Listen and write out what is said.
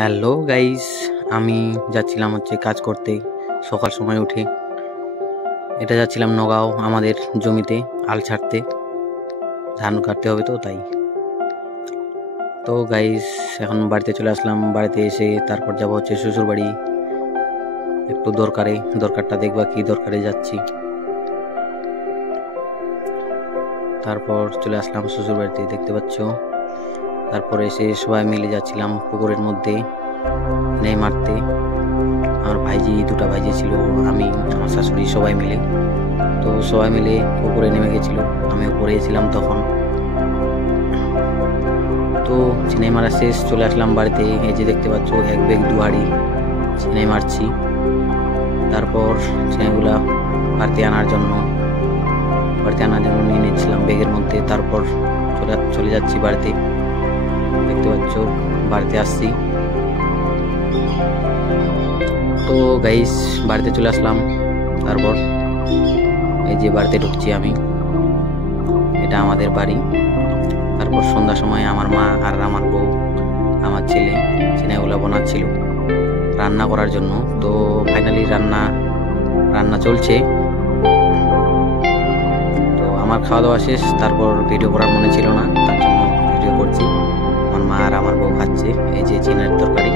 Hello guys, আমি যাচ্ছিলাম কাজ করতে সকাল সময় উঠে। এটা যাচ্ছিলাম নগাঁও আমাদের জমিতে আল ছাড়তে, ধান কাটতে হবে তো তাই। তো গাইস এখন বাড়িতে চলে আসলাম। বাড়িতে এসে তারপর যাব শ্বশুর বাড়ি একটু দরকারটা দেখবা কি দরকারে যাচ্ছি। তারপর চলে আসলাম শ্বশুর বাড়িতে, দেখতে পাচ্ছ। তারপরে এসে সবাই মিলে যাচ্ছিলাম পুকুরের মধ্যে নেই মারতে। আমার দুটা ভাইজি ছিল, আমি আমার শাশুড়ি সবাই মিলে। তো সবাই মিলে পুকুরে নেমে গেছিল, আমি উপরে ছিলাম তখন। তো চিনাই মারা শেষ, চলে আসলাম বাড়িতে। এই যে দেখতে পাচ্ছ এক ব্যাগ দুহাড়ি চিনাই মারছি। তারপর চিনাইগুলা বাড়িতে আনার জন্য নিয়ে নিচ্ছিলাম ব্যাগের মধ্যে। তারপর চলে যাচ্ছি বাড়িতে, দেখতে পাচ্ছ বাড়িতে আসছি। তো গাইস বাড়িতে চলে আসলাম। তারপর এই যে বাড়িতে ঢুকছি আমি, এটা আমাদের বাড়ি। তারপর সন্ধ্যার সময় আমার মা আর আমার বউ, আমার ছেলে চিনাইগুলা বানাচ্ছিল রান্না করার জন্য। তো ফাইনালি রান্না চলছে। তো আমার খাওয়া দাওয়া শেষ, তারপর ভিডিও করার মনে ছিল না, তার জন্য ভিডিও করছি। আমার মা আর আমার বউ খাচ্ছে এই যে চিনার তরকারি।